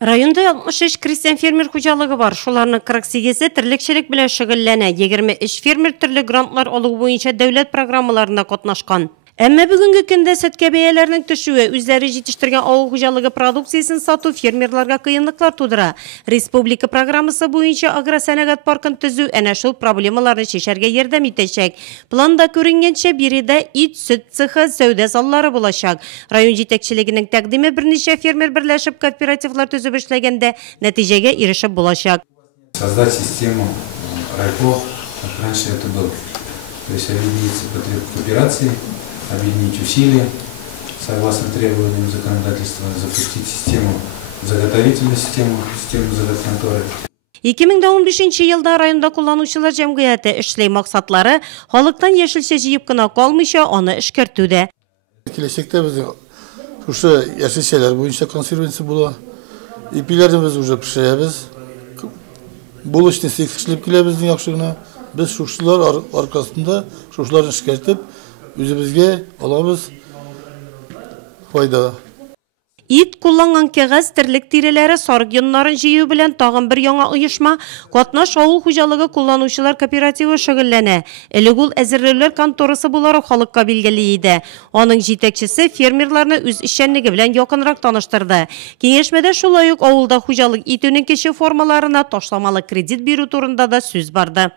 Районда 63 крестьян фермер хуҗалыгы бар. Шуларның 48-се терлекчелек белән шөгыльләнә. 23 фермер төрле грантлар алу буенча дәүләт программаларында катнашкан. Әмма бүгенге көндә сөткә бәяләрнең төшүе, үзләре җитештергән авыл хуҗалыгы продукциясен сату фермерларга кыенлыклар тудыра. Республика программасы буенча агросәнәгать паркын төзү әнә шул проблемаларны чишәргә ярдәм итәчәк. Планда күренгәнчә биредә ит, сөт цехы, сәүдә заллары булачак. Район җитәкчелегенең тәкъдиме берничә фермер берләшеп кооперативлар төзеп эшләгәндә нәтиҗәгә ирешеп булачак. Создать систему райко, как раньше это было. То есть объединить кооперации, объединить усилия, согласно требованиям законодательства, запустить систему заготовительную систему заготконторы. 2015 елда районда кулланучылар җәмгыяте эшләй максатлары халыктан яшелчә җыеп кына калмыйча аны эшкәртүдә. Киләчәктә без шушы яшелчәләр буенча консервация була. Ипиләрне без уже пешерәбез. Булышны эшләп киләбез яхшы гына. Без шушылар аркасында шушыларны эшкәртеп үзебезгә алабыз файда. Ит кулланган кәгазь, терлек тиреләре, сарык йоннарын җыю белән тагын бер яңа оешма Катнаш авыл хуҗалыгы кулланучылар кооперативы шөгыльләнә. Элек ул әзерләүләр конторасы буларак халыкка билгеле иде. Аның җитәкчесе фермерларны үз эшчәнлеге белән якынрак таныштырды. Киңәшмәдә шулай ук авылда хуҗалык итүнең кече формаларына ташламалы кредит бирү турында да сүз барды.